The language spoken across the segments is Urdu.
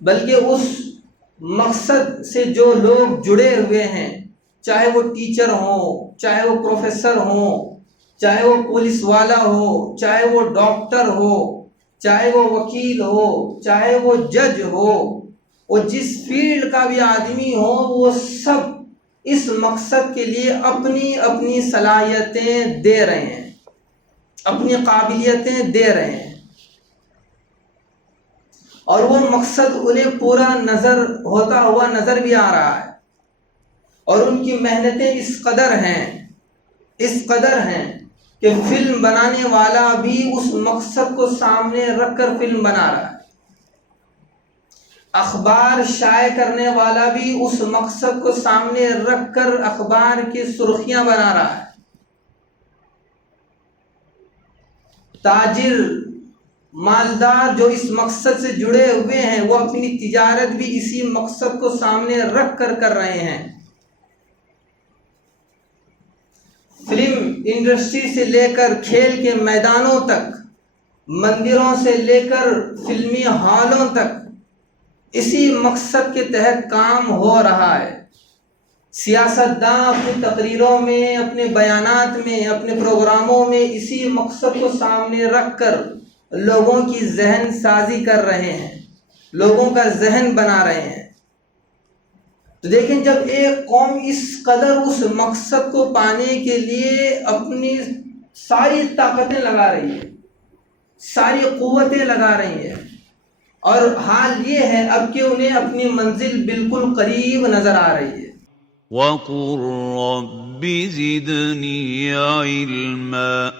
بلکہ اس مقصد سے جو لوگ جڑے ہوئے ہیں، چاہے وہ ٹیچر ہوں، چاہے وہ پروفیسر ہوں، چاہے وہ پولیس والا ہو، چاہے وہ ڈاکٹر ہو، چاہے وہ وکیل ہو، چاہے وہ جج ہو، وہ جس فیلڈ کا بھی آدمی ہو، وہ سب اس مقصد کے لیے اپنی اپنی صلاحیتیں دے رہے ہیں، اپنی قابلیتیں دے رہے ہیں، اور وہ مقصد انہیں پورا نظر ہوتا ہوا نظر بھی آ رہا ہے، اور ان کی محنتیں اس قدر ہیں کہ فلم بنانے والا بھی اس مقصد کو سامنے رکھ کر فلم بنا رہا ہے، اخبار شائع کرنے والا بھی اس مقصد کو سامنے رکھ کر اخبار کی سرخیاں بنا رہا ہے، تاجر مالدار جو اس مقصد سے جڑے ہوئے ہیں وہ اپنی تجارت بھی اسی مقصد کو سامنے رکھ کر رہے ہیں، فلم انڈسٹری سے لے کر کھیل کے میدانوں تک، مندروں سے لے کر فلمی ہالوں تک اسی مقصد کے تحت کام ہو رہا ہے۔ سیاستداں اپنی تقریروں میں، اپنے بیانات میں، اپنے پروگراموں میں اسی مقصد کو سامنے رکھ کر لوگوں کی ذہن سازی کر رہے ہیں، لوگوں کا ذہن بنا رہے ہیں۔ تو دیکھیں، جب ایک قوم اس قدر اس مقصد کو پانے کے لیے اپنی ساری طاقتیں لگا رہی ہے، ساری قوتیں لگا رہی ہے، اور حال یہ ہے اب کہ انہیں اپنی منزل بالکل قریب نظر آ رہی ہے۔ وَقُل رَّبِّ زِدْنِي عِلْمًا۔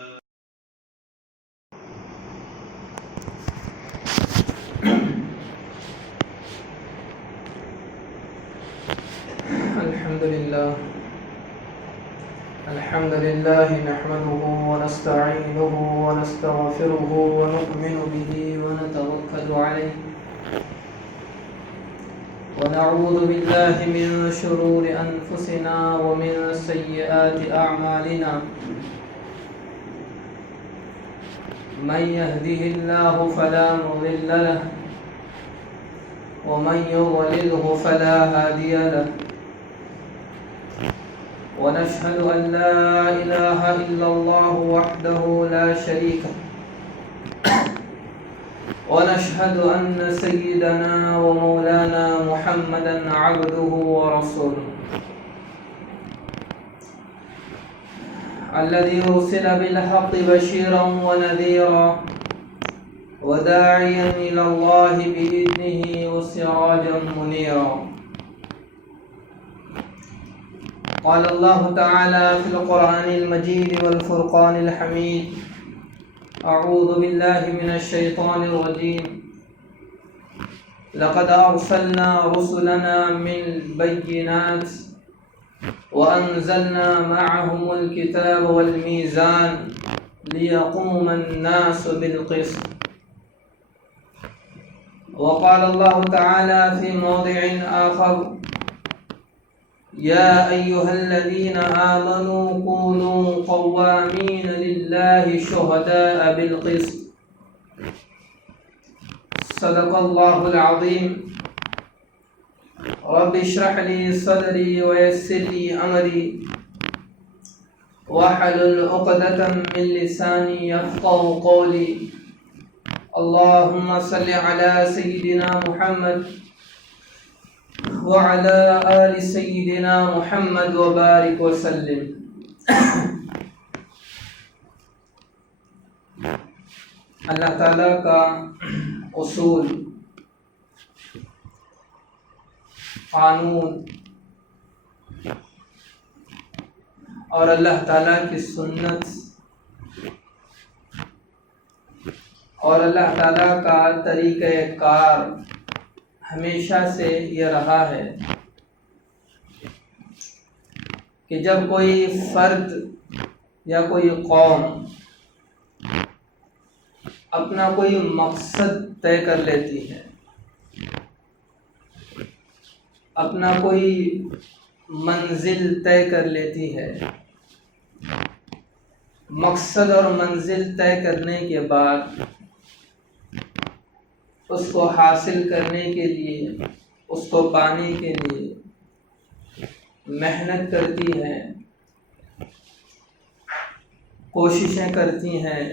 الحمد لله نحمده ونستعينه ونستغفره ونؤمن به ونتوكل عليه ونعوذ بالله من شرور أنفسنا ومن سيئات أعمالنا، من يهده الله فلا مضل له ومن يضلله فلا هادي له، ونشهد أن لا إله إلا الله وحده لا شريك له، ونشهد أن سيدنا ومولانا محمدا عبده ورسوله الذي أرسل بالحق بشيرا ونذيرا وداعيا إلى الله بإذنه وسراجا منيرا۔ قال الله تعالى في القرآن المجيد والفرقان الحميد: أعوذ بالله من الشيطان الرجيم، لقد أرسلنا رسلنا بالبينات وأنزلنا معهم الكتاب والميزان ليقوم الناس بالقسط۔ وقال الله تعالى في موضع آخر: يا أيها الذين آمنوا كونوا قوامين لله شهداء بالقسط۔ صدق الله العظيم۔ رب اشرح لي صدري ويسر لي أمري واحلل عقدة من لساني يفقهوا قولي۔ اللهم صل على سيدنا محمد وعلى آل سيدنا محمد وبارك وسلم۔ اللہ تعالیٰ کا اصول، قانون اور اللہ تعالیٰ کی سنت اور اللہ تعالیٰ کا طریقہ کار ہمیشہ سے یہ رہا ہے کہ جب کوئی فرد یا کوئی قوم اپنا کوئی مقصد طے کر لیتی ہے، اپنا کوئی منزل طے کر لیتی ہے، مقصد اور منزل طے کرنے کے بعد اس کو حاصل کرنے کے لیے، اس کو پانے کے لیے محنت کرتی ہیں، کوششیں کرتی ہیں،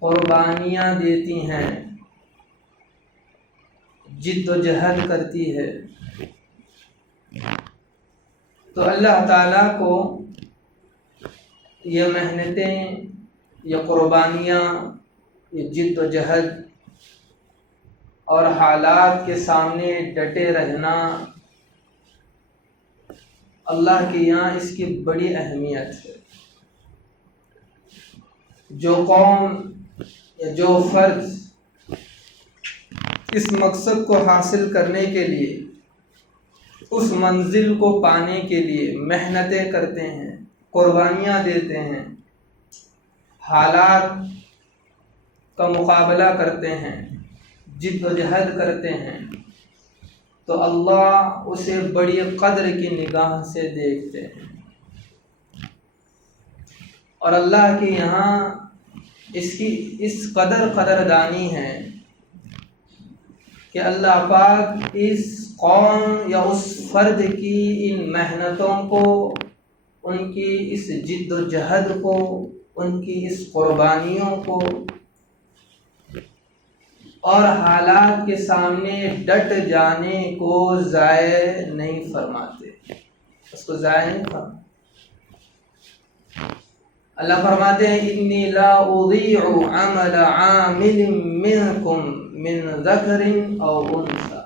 قربانیاں دیتی ہیں، جد و جہد کرتی ہے، تو اللہ تعالیٰ کو یہ محنتیں، یہ قربانیاں، یہ جد و جہد اور حالات کے سامنے ڈٹے رہنا، اللہ کے یہاں اس کی بڑی اہمیت ہے۔ جو قوم یا جو فرد اس مقصد کو حاصل کرنے کے لیے، اس منزل کو پانے کے لیے محنتیں کرتے ہیں، قربانیاں دیتے ہیں، حالات کا مقابلہ کرتے ہیں، جد و جہد کرتے ہیں، تو اللہ اسے بڑی قدر کی نگاہ سے دیکھتے ہیں، اور اللہ کے یہاں اس کی اس قدردانی ہے کہ اللہ پاک اس قوم یا اس فرد کی ان محنتوں کو، ان کی اس جد و جہد کو، ان کی اس قربانیوں کو اور حالات کے سامنے ڈٹ جانے کو ضائع نہیں فرماتے، اس کو ضائع نہیں فرماتے۔ اللہ فرماتے ہیں انی لا اضیع عمل عامل منکم من ذکر او انثی،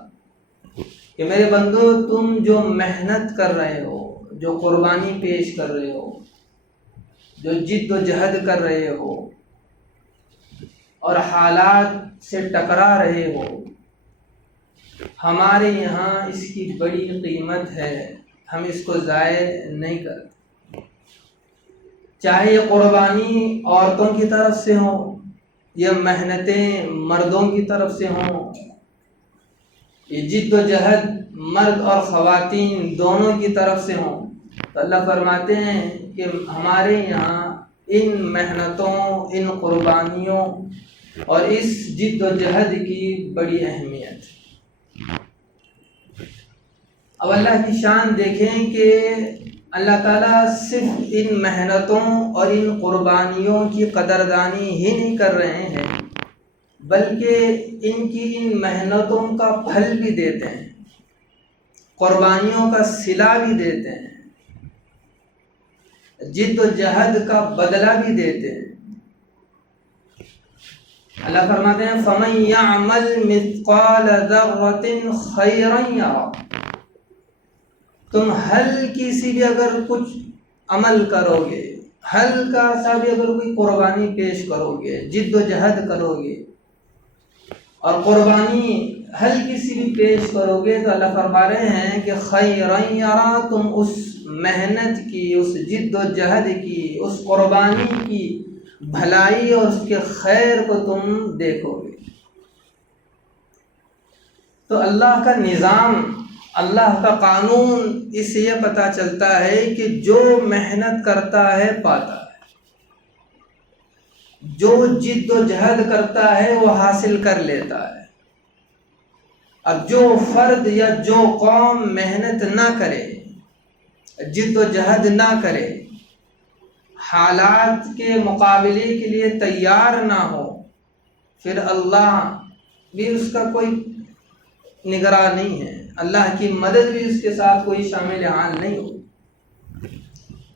کہ میرے بندو تم جو محنت کر رہے ہو، جو قربانی پیش کر رہے ہو، جو جد و جہد کر رہے ہو اور حالات سے ٹکرا رہے ہو، ہمارے یہاں اس کی بڑی قیمت ہے، ہم اس کو ضائع نہیں کرتے، چاہے یہ قربانی عورتوں کی طرف سے ہو یا محنتیں مردوں کی طرف سے ہوں، یہ جد و جہد مرد اور خواتین دونوں کی طرف سے ہوں، تو اللہ فرماتے ہیں کہ ہمارے یہاں ان محنتوں، ان قربانیوں اور اس جد و جہد کی بڑی اہمیت ہے۔ اب اللہ کی شان دیکھیں کہ اللہ تعالیٰ صرف ان محنتوں اور ان قربانیوں کی قدردانی ہی نہیں کر رہے ہیں، بلکہ ان کی ان محنتوں کا پھل بھی دیتے ہیں، قربانیوں کا صلہ بھی دیتے ہیں، جد و جہد کا بدلہ بھی دیتے ہیں۔ اللہ فرماتے ہیں فَمَن يَعْمَلْ مِثْقَالَ ذَرَّةٍ خَيْرًا يَرَهُ، تم ہلکی سی بھی اگر کچھ عمل کرو گے، ہلکا سا بھی اگر کوئی قربانی پیش کرو گے، جد و جہد کرو گے اور قربانی ہلکی سی بھی پیش کرو گے، تو اللہ فرما رہے ہیں کہ خیرًا یرا، تم اس محنت کی، اس جد و جہد کی، اس قربانی کی بھلائی اور اس کے خیر کو تم دیکھو گے۔ تو اللہ کا نظام، اللہ کا قانون اس سے یہ پتہ چلتا ہے کہ جو محنت کرتا ہے پاتا ہے، جو جد و جہد کرتا ہے وہ حاصل کر لیتا ہے۔ اب جو فرد یا جو قوم محنت نہ کرے، جد و جہد نہ کرے، حالات کے مقابلے کے لیے تیار نہ ہو، پھر اللہ بھی اس کا کوئی نگراں نہیں ہے، اللہ کی مدد بھی اس کے ساتھ کوئی شامل حال نہیں ہو۔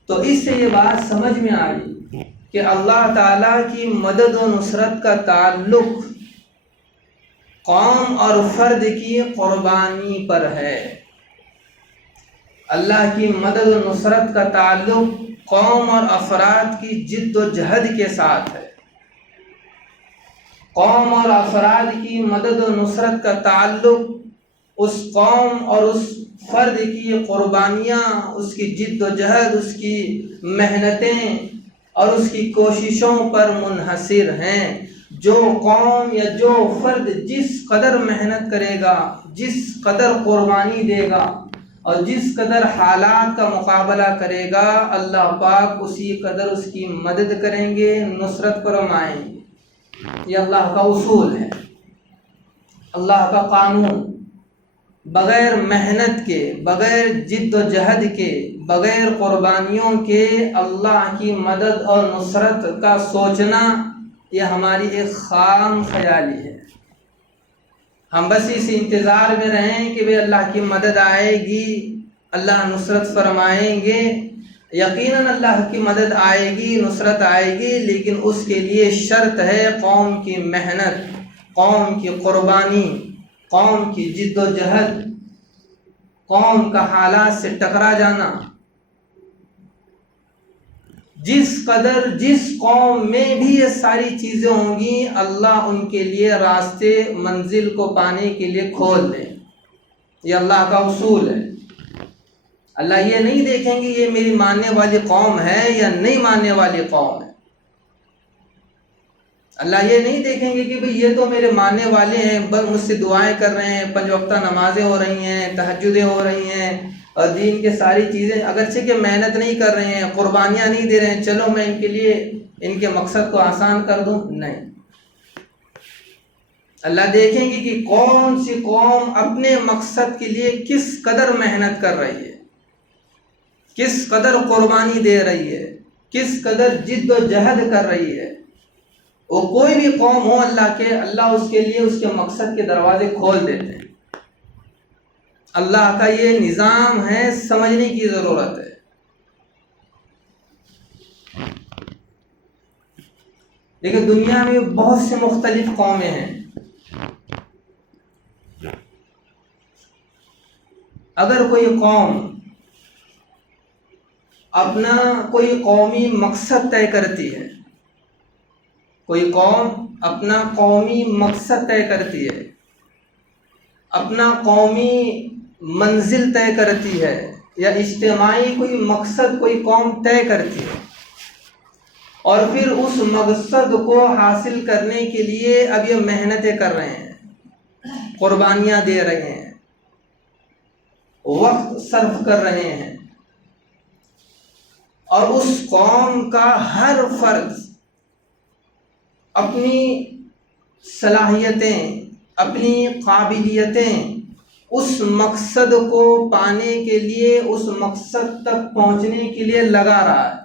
تو اس سے یہ بات سمجھ میں آئی کہ اللہ تعالیٰ کی مدد و نصرت کا تعلق قوم اور فرد کی قربانی پر ہے، اللہ کی مدد و نصرت کا تعلق قوم اور افراد کی جد و جہد کے ساتھ ہے، قوم اور افراد کی مدد و نصرت کا تعلق اس قوم اور اس فرد کی قربانیاں، اس کی جد و جہد، اس کی محنتیں اور اس کی کوششوں پر منحصر ہیں۔ جو قوم یا جو فرد جس قدر محنت کرے گا، جس قدر قربانی دے گا اور جس قدر حالات کا مقابلہ کرے گا، اللہ پاک اسی قدر اس کی مدد کریں گے، نصرت فرمائیں گے۔ یہ اللہ کا اصول ہے، اللہ کا قانون۔ بغیر محنت کے، بغیر جد و جہد کے، بغیر قربانیوں کے اللہ کی مدد اور نصرت کا سوچنا یہ ہماری ایک خام خیالی ہے۔ ہم بس اس انتظار میں رہیں کہ بھئی اللہ کی مدد آئے گی، اللہ نصرت فرمائیں گے۔ یقیناً اللہ کی مدد آئے گی، نصرت آئے گی، لیکن اس کے لیے شرط ہے قوم کی محنت، قوم کی قربانی، قوم کی جد و جہد، قوم کا حالات سے ٹکرا جانا۔ جس قدر جس قوم میں بھی یہ ساری چیزیں ہوں گی، اللہ ان کے لیے راستے منزل کو پانے کے لیے کھول دے۔ یہ اللہ کا اصول ہے۔ اللہ یہ نہیں دیکھیں گے یہ میری ماننے والی قوم ہے یا نہیں ماننے والی قوم ہے۔ اللہ یہ نہیں دیکھیں گے کہ بھئی یہ تو میرے ماننے والے ہیں، بس مجھ سے دعائیں کر رہے ہیں، 5 وقتہ نمازیں ہو رہی ہیں، تہجدیں ہو رہی ہیں، اور دین کے ساری چیزیں، اگرچہ کہ محنت نہیں کر رہے ہیں، قربانیاں نہیں دے رہے ہیں، چلو میں ان کے لیے ان کے مقصد کو آسان کر دوں۔ نہیں، اللہ دیکھیں گے کہ کون سی قوم اپنے مقصد کے لیے کس قدر محنت کر رہی ہے، کس قدر قربانی دے رہی ہے، کس قدر جد و جہد کر رہی ہے۔ وہ کوئی بھی قوم ہو اللہ اس کے لیے اس کے مقصد کے دروازے کھول دیتے ہیں۔ اللہ کا یہ نظام ہے، سمجھنے کی ضرورت ہے۔ لیکن دنیا میں بہت سے مختلف قومیں ہیں۔ اگر کوئی قوم اپنا کوئی قومی مقصد طے کرتی ہے، کوئی قوم اپنا قومی مقصد طے کرتی ہے، اپنا قومی منزل طے کرتی ہے، یا اجتماعی کوئی مقصد کوئی قوم طے کرتی ہے، اور پھر اس مقصد کو حاصل کرنے کے لیے اب یہ محنتیں کر رہے ہیں، قربانیاں دے رہے ہیں، وقت صرف کر رہے ہیں، اور اس قوم کا ہر فرد اپنی صلاحیتیں، اپنی قابلیتیں اس مقصد کو پانے کے لیے، اس مقصد تک پہنچنے کے لیے لگا رہا ہے۔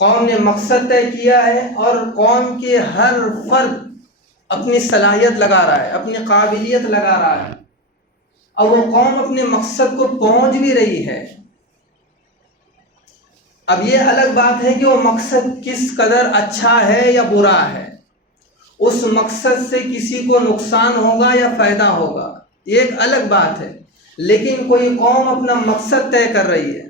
قوم نے مقصد طے کیا ہے، اور قوم کے ہر فرد اپنی صلاحیت لگا رہا ہے، اپنی قابلیت لگا رہا ہے، اور وہ قوم اپنے مقصد کو پہنچ بھی رہی ہے۔ اب یہ الگ بات ہے کہ وہ مقصد کس قدر اچھا ہے یا برا ہے، اس مقصد سے کسی کو نقصان ہوگا یا فائدہ ہوگا، یہ ایک الگ بات ہے۔ لیکن کوئی قوم اپنا مقصد طے کر رہی ہے،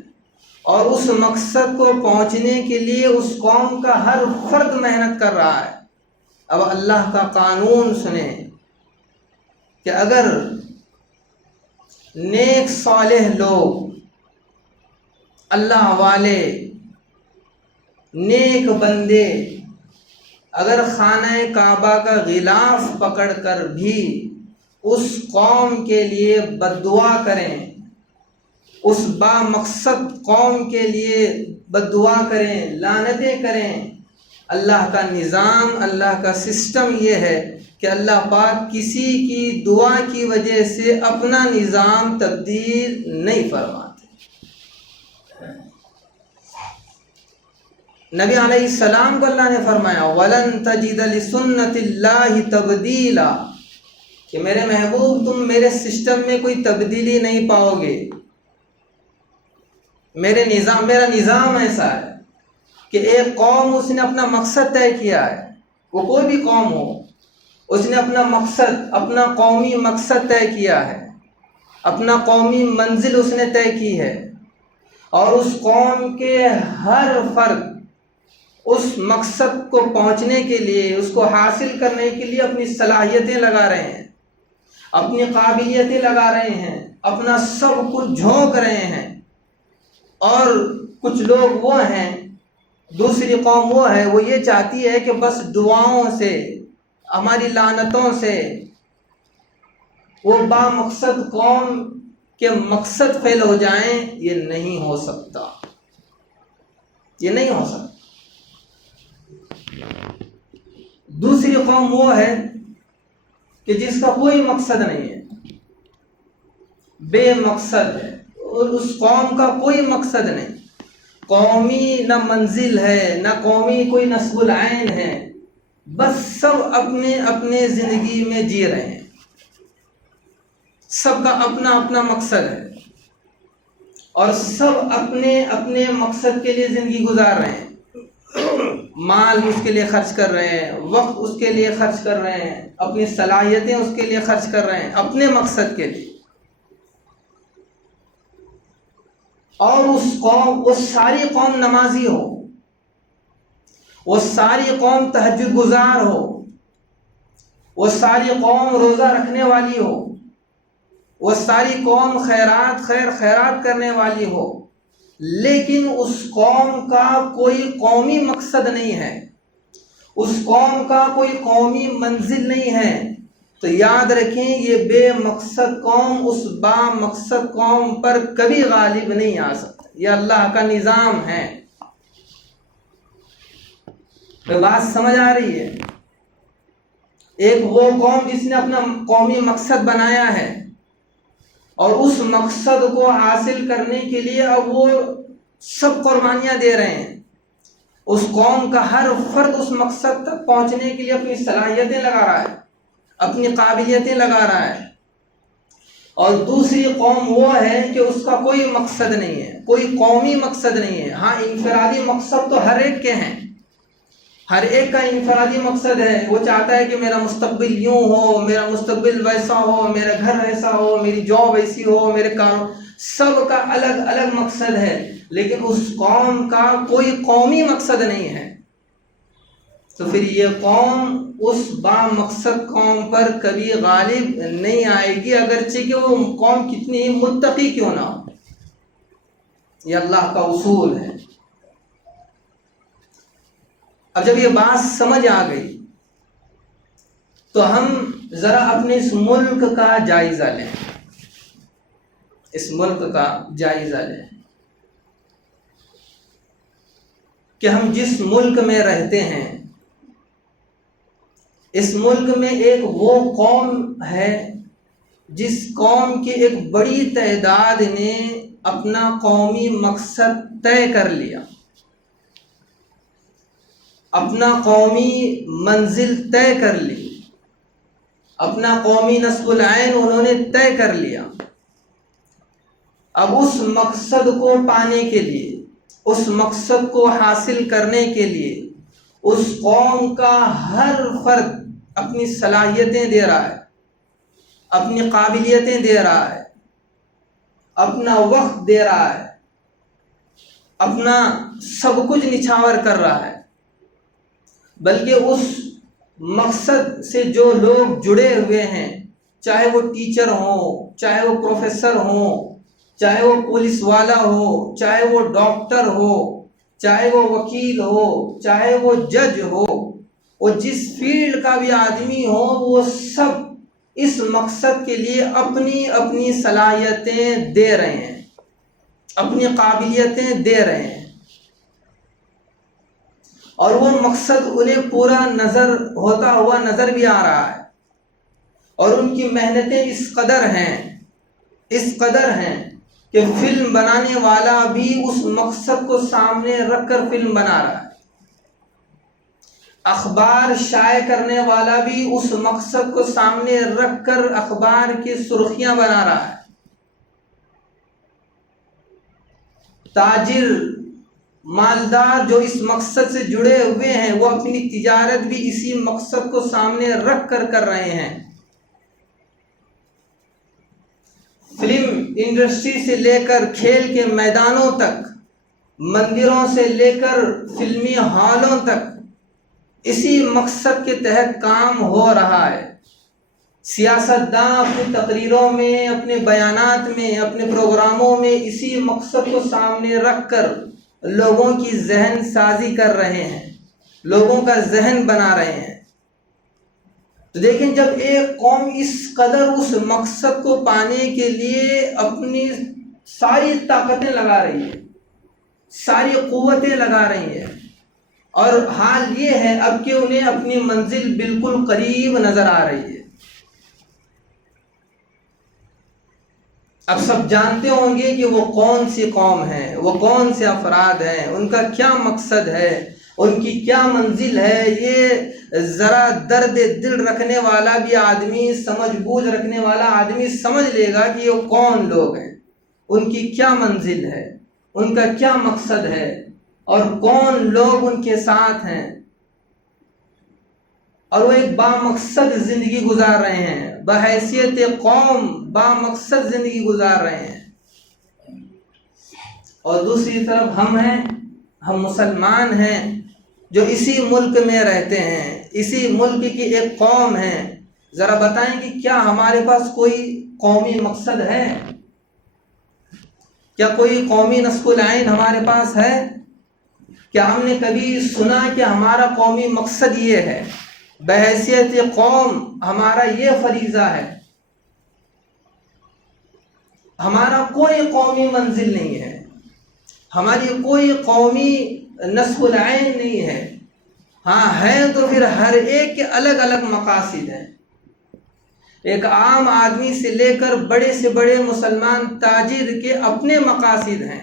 اور اس مقصد کو پہنچنے کے لیے اس قوم کا ہر فرد محنت کر رہا ہے۔ اب اللہ کا قانون سنیں کہ اگر نیک صالح لوگ، اللہ والے، نیک بندے، اگر خانہ کعبہ کا غلاف پکڑ کر بھی اس قوم کے لیے بد دعا کریں، اس با مقصد قوم کے لیے بد دعا کریں، لعنتیں کریں، اللہ کا نظام، اللہ کا سسٹم یہ ہے کہ اللہ پاک کسی کی دعا کی وجہ سے اپنا نظام تبدیل نہیں فرماتے۔ نبی علیہ السلام کو اللہ نے فرمایا وَلَن تَجِدَ لِسُنَّتِ اللَّهِ تَبْدِيلًا، کہ میرے محبوب تم میرے سسٹم میں کوئی تبدیلی نہیں پاؤ گے۔ میرا نظام ایسا ہے کہ ایک قوم اس نے اپنا مقصد طے کیا ہے، وہ کوئی بھی قوم ہو، اس نے اپنا مقصد، اپنا قومی مقصد طے کیا ہے، اپنا قومی منزل اس نے طے کی ہے، اور اس قوم کے ہر فرد اس مقصد کو پہنچنے کے لیے، اس کو حاصل کرنے کے لیے اپنی صلاحیتیں لگا رہے ہیں، اپنی قابلیتیں لگا رہے ہیں، اپنا سب کچھ جھونک رہے ہیں۔ اور کچھ لوگ وہ ہیں، دوسری قوم وہ ہے، وہ یہ چاہتی ہے کہ بس دعاؤں سے، ہماری لعنتوں سے وہ با مقصد قوم کے مقصد فیل ہو جائیں۔ یہ نہیں ہو سکتا، یہ نہیں ہو سکتا۔ دوسری قوم وہ ہے کہ جس کا کوئی مقصد نہیں ہے، بے مقصد ہے، اور اس قوم کا کوئی مقصد نہیں، قومی نہ منزل ہے، نہ قومی کوئی نصب العین ہے، بس سب اپنے اپنے زندگی میں جی رہے ہیں، سب کا اپنا اپنا مقصد ہے، اور سب اپنے اپنے مقصد کے لیے زندگی گزار رہے ہیں، مال اس کے لیے خرچ کر رہے ہیں، وقت اس کے لیے خرچ کر رہے ہیں، اپنی صلاحیتیں اس کے لیے خرچ کر رہے ہیں، اپنے مقصد کے لیے. اور وہ ساری قوم نمازی ہو، وہ ساری قوم تہجد گزار ہو، وہ ساری قوم روزہ رکھنے والی ہو، وہ ساری قوم خیرات کرنے والی ہو، لیکن اس قوم کا کوئی قومی مقصد نہیں ہے، اس قوم کا کوئی قومی منزل نہیں ہے، تو یاد رکھیں یہ بے مقصد قوم اس با مقصد قوم پر کبھی غالب نہیں آ سکتا. یہ اللہ کا نظام ہے. بات سمجھ آ رہی ہے؟ ایک وہ قوم جس نے اپنا قومی مقصد بنایا ہے، اور اس مقصد کو حاصل کرنے کے لیے اب وہ سب قربانیاں دے رہے ہیں. اس قوم کا ہر فرد اس مقصد تک پہنچنے کے لیے اپنی صلاحیتیں لگا رہا ہے، اپنی قابلیتیں لگا رہا ہے. اور دوسری قوم وہ ہے کہ اس کا کوئی مقصد نہیں ہے، کوئی قومی مقصد نہیں ہے. ہاں انفرادی مقصد تو ہر ایک کے ہیں، ہر ایک کا انفرادی مقصد ہے. وہ چاہتا ہے کہ میرا مستقبل یوں ہو، میرا مستقبل ویسا ہو، میرا گھر ایسا ہو، میری جاب ایسی ہو، میرے کام، سب کا الگ الگ مقصد ہے. لیکن اس قوم کا کوئی قومی مقصد نہیں ہے. تو پھر یہ قوم اس با مقصد قوم پر کبھی غالب نہیں آئے گی، اگرچہ کہ وہ قوم کتنی ہی متقی کیوں نہ ہو. یہ اللہ کا اصول ہے. اب جب یہ بات سمجھ آ گئی تو ہم ذرا اپنے اس ملک کا جائزہ لیں، اس ملک کا جائزہ لیں کہ ہم جس ملک میں رہتے ہیں، اس ملک میں ایک وہ قوم ہے جس قوم کی ایک بڑی تعداد نے اپنا قومی مقصد طے کر لیا، اپنا قومی منزل طے کر لی، اپنا قومی نصب العین انہوں نے طے کر لیا. اب اس مقصد کو پانے کے لیے، اس مقصد کو حاصل کرنے کے لیے اس قوم کا ہر فرد اپنی صلاحیتیں دے رہا ہے، اپنی قابلیتیں دے رہا ہے، اپنا وقت دے رہا ہے، اپنا سب کچھ نچھاور کر رہا ہے. بلکہ اس مقصد سے جو لوگ جڑے ہوئے ہیں، چاہے وہ ٹیچر ہوں، چاہے وہ پروفیسر ہوں، چاہے وہ پولیس والا ہو، چاہے وہ ڈاکٹر ہو، چاہے وہ وکیل ہو، چاہے وہ جج ہو، وہ جس فیلڈ کا بھی آدمی ہو، وہ سب اس مقصد کے لیے اپنی اپنی صلاحیتیں دے رہے ہیں، اپنی قابلیتیں دے رہے ہیں. اور وہ مقصد انہیں پورا ہوتا ہوا نظر بھی آ رہا ہے، اور ان کی محنتیں اس قدر ہیں کہ فلم بنانے والا بھی اس مقصد کو سامنے رکھ کر فلم بنا رہا ہے، اخبار شائع کرنے والا بھی اس مقصد کو سامنے رکھ کر اخبار کی سرخیاں بنا رہا ہے، تاجر مالدار جو اس مقصد سے جڑے ہوئے ہیں وہ اپنی تجارت بھی اسی مقصد کو سامنے رکھ کر رہے ہیں. فلم انڈسٹری سے لے کر کھیل کے میدانوں تک، مندروں سے لے کر فلمی ہالوں تک اسی مقصد کے تحت کام ہو رہا ہے. سیاستداں اپنی تقریروں میں، اپنے بیانات میں، اپنے پروگراموں میں اسی مقصد کو سامنے رکھ کر لوگوں کی ذہن سازی کر رہے ہیں، لوگوں کا ذہن بنا رہے ہیں. تو دیکھیں جب ایک قوم اس قدر اس مقصد کو پانے کے لیے اپنی ساری طاقتیں لگا رہی ہے، ساری قوتیں لگا رہی ہے، اور حال یہ ہے اب کہ انہیں اپنی منزل بالکل قریب نظر آ رہی ہے۔ اب سب جانتے ہوں گے کہ وہ کون سی قوم ہے، وہ کون سے افراد ہیں، ان کا کیا مقصد ہے، ان کی کیا منزل ہے۔ یہ ذرا درد دل رکھنے والا بھی آدمی، سمجھ بوجھ رکھنے والا آدمی سمجھ لے گا کہ یہ کون لوگ ہیں، ان کی کیا منزل ہے، ان کا کیا مقصد ہے، اور کون لوگ ان کے ساتھ ہیں، اور وہ ایک بامقصد زندگی گزار رہے ہیں، بحیثیت قوم بامقصد زندگی گزار رہے ہیں۔ اور دوسری طرف ہم مسلمان ہیں جو اسی ملک میں رہتے ہیں، اسی ملک کی ایک قوم ہے۔ ذرا بتائیں کہ کیا ہمارے پاس کوئی قومی مقصد ہے؟ کیا کوئی قومی نصب العین ہمارے پاس ہے؟ کیا ہم نے کبھی سنا کہ ہمارا قومی مقصد یہ ہے، بحیثیت قوم ہمارا یہ فریضہ ہے؟ ہمارا کوئی قومی منزل نہیں ہے، ہماری کوئی قومی نصب العین نہیں ہے۔ ہاں ہے تو پھر ہر ایک کے الگ الگ مقاصد ہیں۔ ایک عام آدمی سے لے کر بڑے سے بڑے مسلمان تاجر کے اپنے مقاصد ہیں،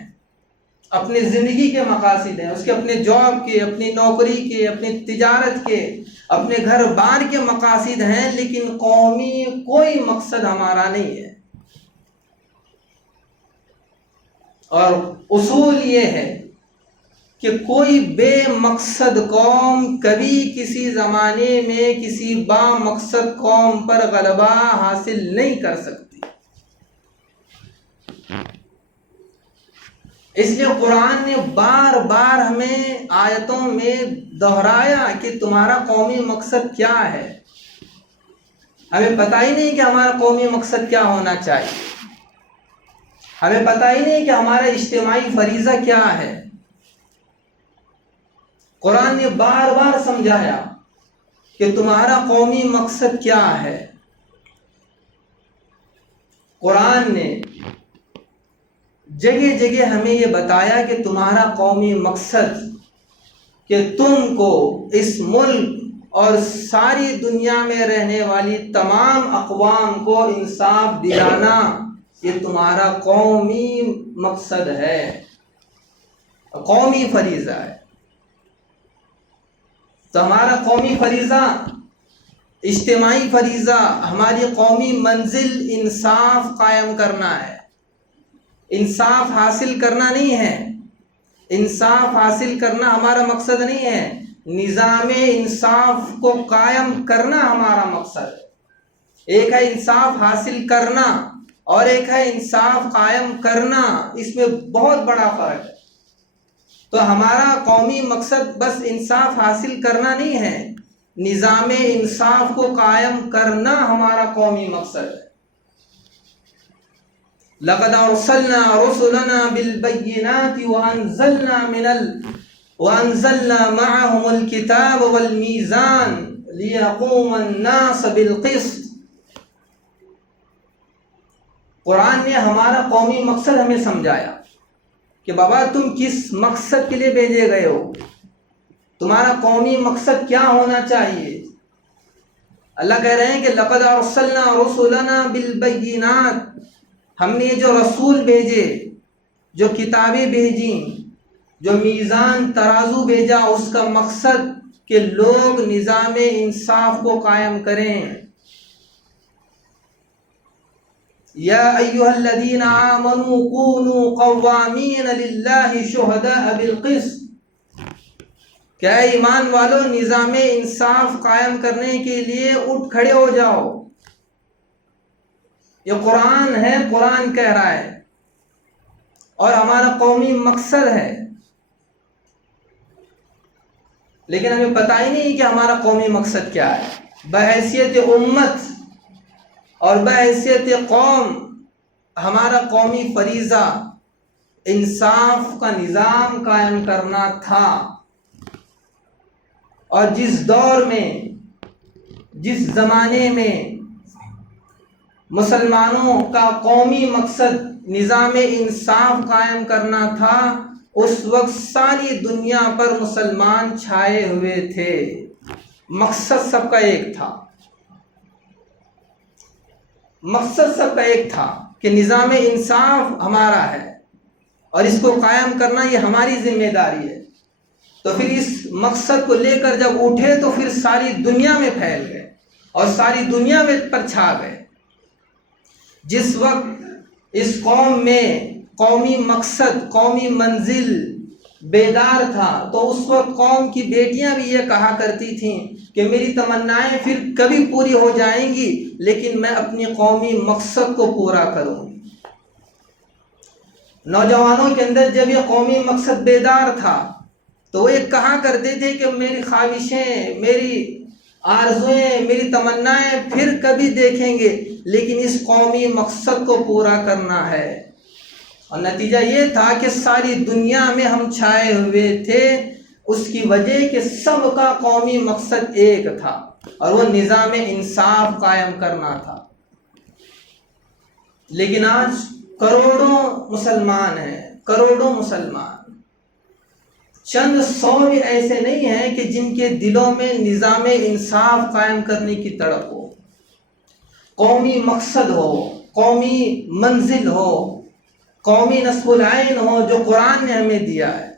اپنی زندگی کے مقاصد ہیں، اس کے اپنے جاب کے، اپنی نوکری کے، اپنی تجارت کے، اپنے گھر بار کے مقاصد ہیں، لیکن قومی کوئی مقصد ہمارا نہیں ہے۔ اور اصول یہ ہے کہ کوئی بے مقصد قوم کبھی کسی زمانے میں کسی با مقصد قوم پر غلبہ حاصل نہیں کر سکتی۔ اس لیے قرآن نے بار بار ہمیں آیتوں میں دہرایا کہ تمہارا قومی مقصد کیا ہے۔ ہمیں پتہ ہی نہیں کہ ہمارا قومی مقصد کیا ہونا چاہیے، ہمیں پتہ ہی نہیں کہ ہمارا اجتماعی فریضہ کیا ہے۔ قرآن نے بار بار سمجھایا کہ تمہارا قومی مقصد کیا ہے۔ قرآن نے جگہ جگہ ہمیں یہ بتایا کہ تمہارا قومی مقصد کہ تم کو اس ملک اور ساری دنیا میں رہنے والی تمام اقوام کو انصاف دلانا، یہ تمہارا قومی مقصد ہے، قومی فریضہ ہے۔ تو ہمارا قومی فریضہ، اجتماعی فریضہ، ہماری قومی منزل انصاف قائم کرنا ہے، انصاف حاصل کرنا نہیں ہے۔ انصاف حاصل کرنا ہمارا مقصد نہیں ہے، نظام انصاف کو قائم کرنا ہمارا مقصد ہے۔ ایک ہے انصاف حاصل کرنا اور ایک ہے انصاف قائم کرنا، اس میں بہت بڑا فرق ہے۔ تو ہمارا قومی مقصد بس انصاف حاصل کرنا نہیں ہے، نظام انصاف کو قائم کرنا ہمارا قومی مقصد ہے۔ لَقَدْ أَرْسَلْنَا رُسُلَنَا بِالْبَيِّنَاتِ وَأَنزَلْنَا مَعَهُمُ الْكِتَابَ وَالْمِيزَانَ لِيَقُومَ النَّاسَ بِالْقِسْطِ۔ قرآن نے ہمارا قومی مقصد ہمیں سمجھایا کہ بابا تم کس مقصد کے لیے بھیجے گئے ہو، تمہارا قومی مقصد کیا ہونا چاہیے۔ اللہ کہہ رہے ہیں کہ لَقَدْ أَرْسَلْنَا رُسُلَنَا بِالْبَيِّنَاتِ، ہم نے جو رسول بھیجے، جو کتابیں بھیجیں، جو میزان ترازو بھیجا، اس کا مقصد کہ لوگ نظام انصاف کو قائم کریں۔ یا ایھا الذین آمنوا کونوا قوامین للہ شہداء بالقسط، کیا ایمان والو نظام انصاف قائم کرنے کے لیے اٹھ کھڑے ہو جاؤ۔ یہ قرآن ہے، قرآن کہہ رہا ہے، اور ہمارا قومی مقصد ہے، لیکن ہمیں پتہ ہی نہیں کہ ہمارا قومی مقصد کیا ہے۔ بحیثیت امت اور بحیثیت قوم ہمارا قومی فریضہ انصاف کا نظام قائم کرنا تھا۔ اور جس دور میں، جس زمانے میں مسلمانوں کا قومی مقصد نظام انصاف قائم کرنا تھا، اس وقت ساری دنیا پر مسلمان چھائے ہوئے تھے، مقصد سب کا ایک تھا، مقصد سب کا ایک تھا کہ نظام انصاف ہمارا ہے اور اس کو قائم کرنا یہ ہماری ذمہ داری ہے۔ تو پھر اس مقصد کو لے کر جب اٹھے تو پھر ساری دنیا میں پھیل گئے اور ساری دنیا میں پر چھا گئے۔ جس وقت اس قوم میں قومی مقصد، قومی منزل بیدار تھا، تو اس وقت قوم کی بیٹیاں بھی یہ کہا کرتی تھیں کہ میری تمنائیں پھر کبھی پوری ہو جائیں گی لیکن میں اپنی قومی مقصد کو پورا کروں گی۔ نوجوانوں کے اندر جب یہ قومی مقصد بیدار تھا تو وہ یہ کہا کرتے تھے کہ میری خواہشیں، میری آرزویں، میری تمنائیں پھر کبھی دیکھیں گے لیکن اس قومی مقصد کو پورا کرنا ہے۔ اور نتیجہ یہ تھا کہ ساری دنیا میں ہم چھائے ہوئے تھے، اس کی وجہ کہ سب کا قومی مقصد ایک تھا اور وہ نظام انصاف قائم کرنا تھا۔ لیکن آج کروڑوں مسلمان ہیں، کروڑوں مسلمان، چند سو بھی ایسے نہیں ہیں کہ جن کے دلوں میں نظام انصاف قائم کرنے کی تڑپ ہو، قومی مقصد ہو، قومی منزل ہو، قومی نصب العین ہو جو قرآن نے ہمیں دیا ہے،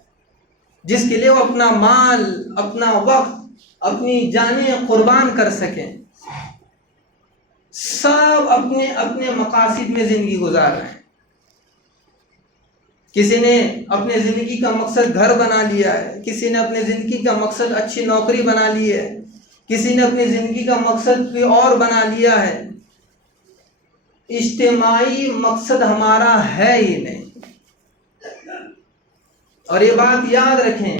جس کے لیے وہ اپنا مال، اپنا وقت، اپنی جانیں قربان کر سکیں۔ سب اپنے اپنے مقاصد میں زندگی گزار رہے ہیں۔ کسی نے اپنے زندگی کا مقصد گھر بنا لیا ہے، کسی نے اپنے زندگی کا مقصد اچھی نوکری بنا لی ہے، کسی نے اپنی زندگی کا مقصد کوئی اور بنا لیا ہے۔ اجتماعی مقصد ہمارا ہے ہی نہیں۔ اور یہ بات یاد رکھیں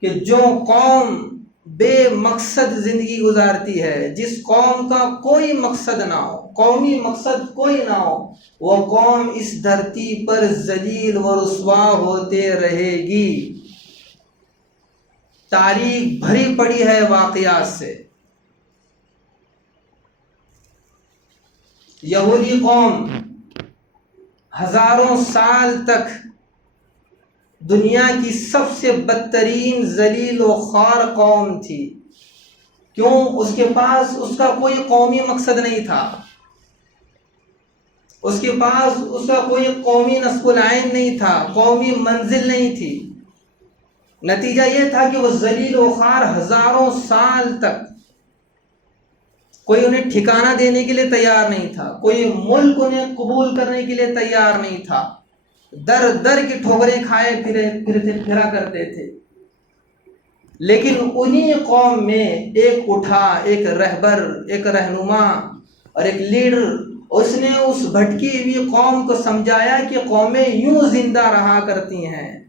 کہ جو قوم بے مقصد زندگی گزارتی ہے، جس قوم کا کوئی مقصد نہ ہو، قومی مقصد کوئی نہ ہو، وہ قوم اس دھرتی پر ذلیل و رسوا ہوتے رہے گی۔ تاریخ بھری پڑی ہے واقعات سے۔ یہودی قوم ہزاروں سال تک دنیا کی سب سے بدترین ذلیل و خوار قوم تھی۔ کیوں؟ اس کے پاس اس کا کوئی قومی مقصد نہیں تھا، اس کے پاس اس کا کوئی قومی نصب العین نہیں تھا، قومی منزل نہیں تھی۔ نتیجہ یہ تھا کہ وہ ذلیل و خوار ہزاروں سال تک، کوئی انہیں ٹھکانہ دینے کے لیے تیار نہیں تھا، کوئی ملک انہیں قبول کرنے کے لیے تیار نہیں تھا، در در کی ٹھوکریں کھائے پھرا کرتے تھے۔ لیکن انہی قوم میں ایک اٹھا، ایک رہبر، ایک رہنما اور ایک لیڈر، اس نے اس بھٹکی ہوئی قوم کو سمجھایا کہ قومیں یوں زندہ رہا کرتی ہیں۔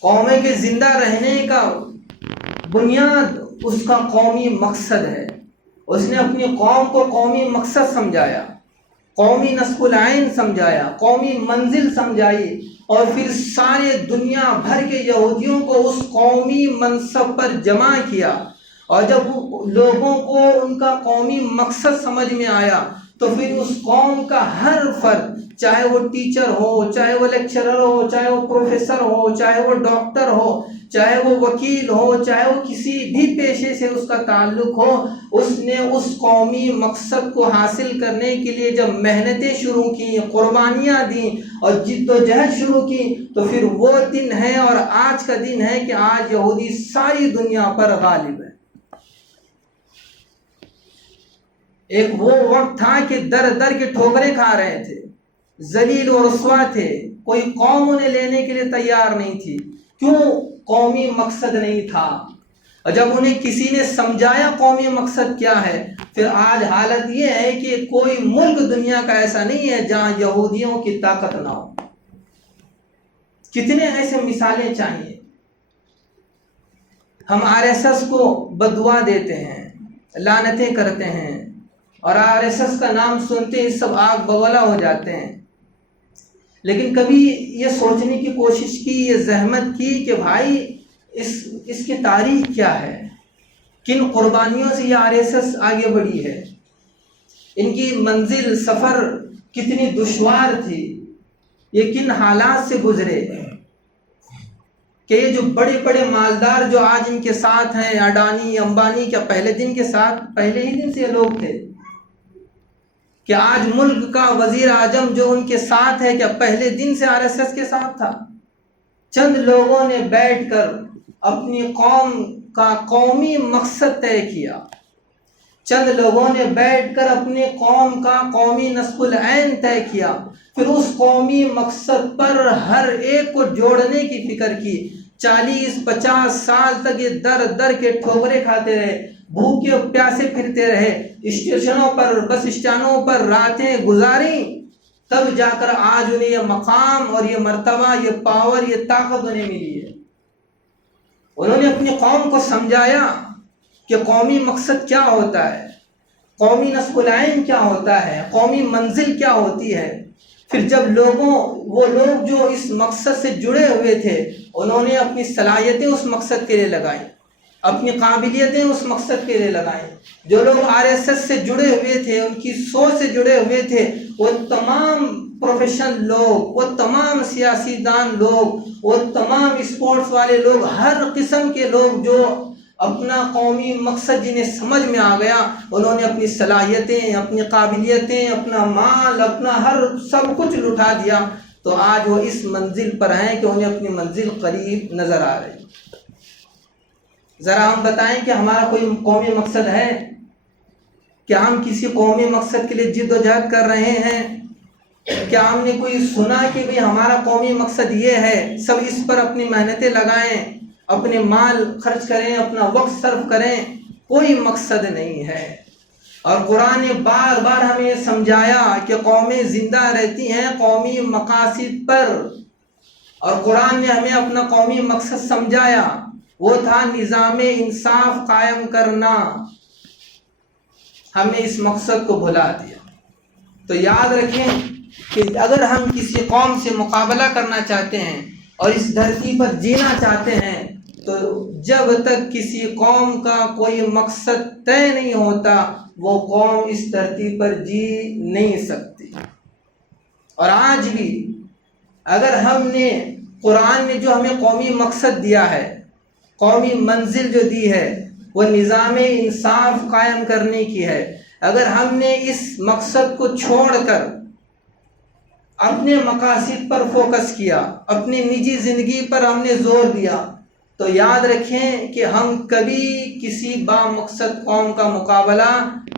قومیں کے زندہ رہنے کا بنیاد اس کا قومی مقصد ہے۔ اس نے اپنی قوم کو قومی مقصد سمجھایا، قومی نصب العین سمجھایا، قومی منزل سمجھائی، اور پھر سارے دنیا بھر کے یہودیوں کو اس قومی منصب پر جمع کیا۔ اور جب لوگوں کو ان کا قومی مقصد سمجھ میں آیا تو پھر اس قوم کا ہر فرد، چاہے وہ ٹیچر ہو، چاہے وہ لیکچرر ہو، چاہے وہ پروفیسر ہو، چاہے وہ ڈاکٹر ہو، چاہے وہ وکیل ہو، چاہے وہ کسی بھی پیشے سے اس کا تعلق ہو، اس نے اس قومی مقصد کو حاصل کرنے کے لیے جب محنتیں شروع کی، قربانیاں دیں اور جد و جہد شروع کی، تو پھر وہ دن ہے اور آج کا دن ہے کہ آج یہودی ساری دنیا پر غالب ہے۔ ایک وہ وقت تھا کہ در در کے ٹھوکریں کھا رہے تھے، ذلیل و رسوا تھے، کوئی قوم انہیں لینے کے لیے تیار نہیں تھی۔ کیوں؟ قومی مقصد نہیں تھا۔ اور جب انہیں کسی نے سمجھایا قومی مقصد کیا ہے، پھر آج حالت یہ ہے کہ کوئی ملک دنیا کا ایسا نہیں ہے جہاں یہودیوں کی طاقت نہ ہو۔ کتنے ایسے مثالیں چاہیے۔ ہم RSS کو بددعا دیتے ہیں، لعنتیں کرتے ہیں، اور RSS کا نام سنتے ہی سب آگ بگولا ہو جاتے ہیں۔ لیکن کبھی یہ سوچنے کی کوشش کی، یہ زحمت کی کہ بھائی اس کی تاریخ کیا ہے، کن قربانیوں سے یہ RSS آگے بڑھی ہے، ان کی منزل سفر کتنی دشوار تھی، یہ کن حالات سے گزرے۔ کہ یہ جو بڑے بڑے مالدار جو آج ان کے ساتھ ہیں، اڈانی امبانی، کیا پہلے دن کے ساتھ پہلے ہی دن سے یہ لوگ تھے؟ کہ آج ملک کا وزیر اعظم جو ان کے ساتھ ہے، کیا پہلے دن سے RSS کے ساتھ تھا؟ چند لوگوں نے بیٹھ کر اپنی قوم کا قومی مقصد طے کیا، چند لوگوں نے بیٹھ کر اپنے قوم کا قومی نصب العین طے کیا، پھر اس قومی مقصد پر ہر ایک کو جوڑنے کی فکر کی۔ 40-50 سال تک یہ در در کے ٹھوکرے کھاتے رہے، بھوکے پیاسے پھرتے رہے، اسٹیشنوں پر بس اسٹینڈوں پر راتیں گزاری، تب جا کر آج انہیں یہ مقام اور یہ مرتبہ، یہ پاور، یہ طاقت انہیں ملی ہے۔ انہوں نے اپنی قوم کو سمجھایا کہ قومی مقصد کیا ہوتا ہے، قومی نصب العین کیا ہوتا ہے، قومی منزل کیا ہوتی ہے۔ پھر جب وہ لوگ جو اس مقصد سے جڑے ہوئے تھے، انہوں نے اپنی صلاحیتیں اس مقصد کے لیے لگائیں، اپنی قابلیتیں اس مقصد کے لیے لگائیں۔ جو لوگ RSS سے جڑے ہوئے تھے، ان کی سوچ سے جڑے ہوئے تھے، وہ تمام پروفیشنل لوگ، وہ تمام سیاسی دان لوگ، وہ تمام اسپورٹس والے لوگ، ہر قسم کے لوگ جو اپنا قومی مقصد جنہیں سمجھ میں آ گیا، انہوں نے اپنی صلاحیتیں، اپنی قابلیتیں، اپنا مال، اپنا ہر سب کچھ لٹا دیا، تو آج وہ اس منزل پر ہیں کہ انہیں اپنی منزل قریب نظر آ رہی۔ ذرا ہم بتائیں کہ ہمارا کوئی قومی مقصد ہے؟ کیا ہم کسی قومی مقصد کے لیے جد و جہد کر رہے ہیں؟ کیا ہم نے کوئی سنا کہ بھی ہمارا قومی مقصد یہ ہے، سب اس پر اپنی محنتیں لگائیں، اپنے مال خرچ کریں، اپنا وقت صرف کریں؟ کوئی مقصد نہیں ہے۔ اور قرآن نے بار بار ہمیں سمجھایا کہ قومیں زندہ رہتی ہیں قومی مقاصد پر، اور قرآن نے ہمیں اپنا قومی مقصد سمجھایا، وہ تھا نظام انصاف قائم کرنا۔ ہم نے اس مقصد کو بھلا دیا۔ تو یاد رکھیں کہ اگر ہم کسی قوم سے مقابلہ کرنا چاہتے ہیں اور اس دھرتی پر جینا چاہتے ہیں، تو جب تک کسی قوم کا کوئی مقصد طے نہیں ہوتا، وہ قوم اس دھرتی پر جی نہیں سکتی۔ اور آج بھی اگر ہم نے قرآن نے جو ہمیں قومی مقصد دیا ہے، قومی منزل جو دی ہے، وہ نظام انصاف قائم کرنے کی ہے، اگر ہم نے اس مقصد کو چھوڑ کر اپنے مقاصد پر فوکس کیا، اپنی نجی زندگی پر ہم نے زور دیا، تو یاد رکھیں کہ ہم کبھی کسی با مقصد قوم کا مقابلہ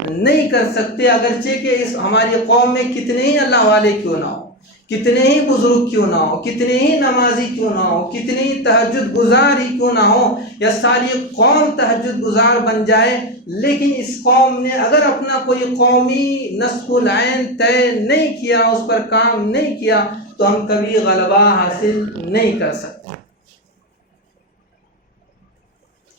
نہیں کر سکتے، اگرچہ کہ اس ہماری قوم میں کتنے ہی اللہ والے کیوں نہ ہو، کتنے ہی بزرگ کیوں نہ ہو، کتنے ہی نمازی کیوں نہ ہو، کتنے ہی تہجد گزار ہی کیوں نہ ہو، یا ساری قوم تہجد گزار بن جائے، لیکن اس قوم نے اگر اپنا کوئی قومی نصب العین طے نہیں کیا، اس پر کام نہیں کیا، تو ہم کبھی غلبہ حاصل نہیں کر سکتے۔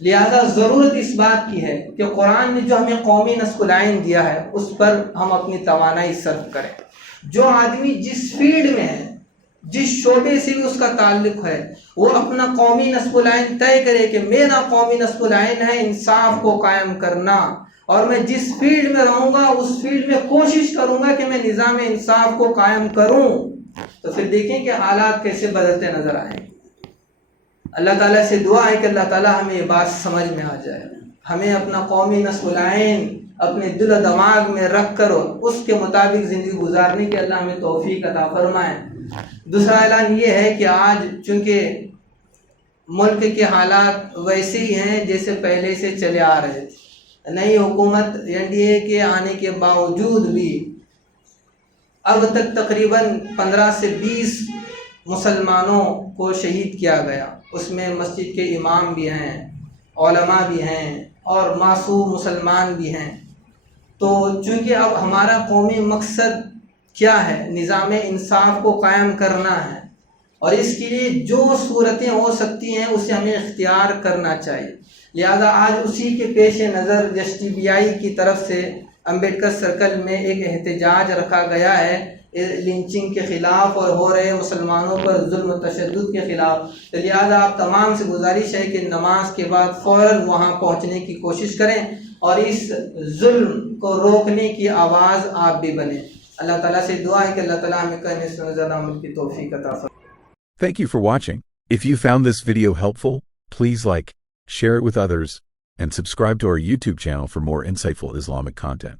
لہذا ضرورت اس بات کی ہے کہ قرآن نے جو ہمیں قومی نصب العین دیا ہے، اس پر ہم اپنی توانائی صرف کریں۔ جو آدمی جس فیلڈ میں ہے، جس شعبے سے بھی اس کا تعلق ہے، وہ اپنا قومی نصب العین طے کرے کہ میرا قومی نصب العین ہے انصاف کو قائم کرنا، اور میں جس فیلڈ میں رہوں گا اس فیلڈ میں کوشش کروں گا کہ میں نظام انصاف کو قائم کروں، تو پھر دیکھیں کہ حالات کیسے بدلتے نظر آئیں۔ اللہ تعالیٰ سے دعا ہے کہ اللہ تعالیٰ ہمیں یہ بات سمجھ میں آ جائے، ہمیں اپنا قومی نصب العین اپنے دل و دماغ میں رکھ کر اس کے مطابق زندگی گزارنے کی اللہ ہمیں توفیق عطا فرمائے۔ دوسرا اعلان یہ ہے کہ آج چونکہ ملک کے حالات ویسے ہی ہیں جیسے پہلے سے چلے آ رہے تھے، نئی حکومت NDA کے آنے کے باوجود بھی اب تک تقریباً 15 سے 20 مسلمانوں کو شہید کیا گیا، اس میں مسجد کے امام بھی ہیں، علماء بھی ہیں، اور معصوم مسلمان بھی ہیں۔ تو چونکہ اب ہمارا قومی مقصد کیا ہے، نظام انصاف کو قائم کرنا ہے، اور اس کے لیے جو صورتیں ہو سکتی ہیں اسے ہمیں اختیار کرنا چاہیے۔ لہذا آج اسی کے پیش نظر STBI کی طرف سے امبیڈکر سرکل میں ایک احتجاج رکھا گیا ہے لنچنگ کے خلاف اور ہو رہے مسلمانوں پر ظلم و تشدد کے خلاف۔ تو لہذا آپ تمام سے گزارش ہے کہ نماز کے بعد فوراً وہاں پہنچنے کی کوشش کریں اور اس ظلم کو روکنے کی آواز آپ بھی بنیں۔ اللہ تعالیٰ سے دعا ہے کہ اللہ تعالیٰ ہمیں کرنے سے زیادہ عمل کی توفیق عطا فرمائے۔ Thank you for watching. If you found this video helpful, please like, share it with others, and subscribe to our YouTube channel for more insightful Islamic content.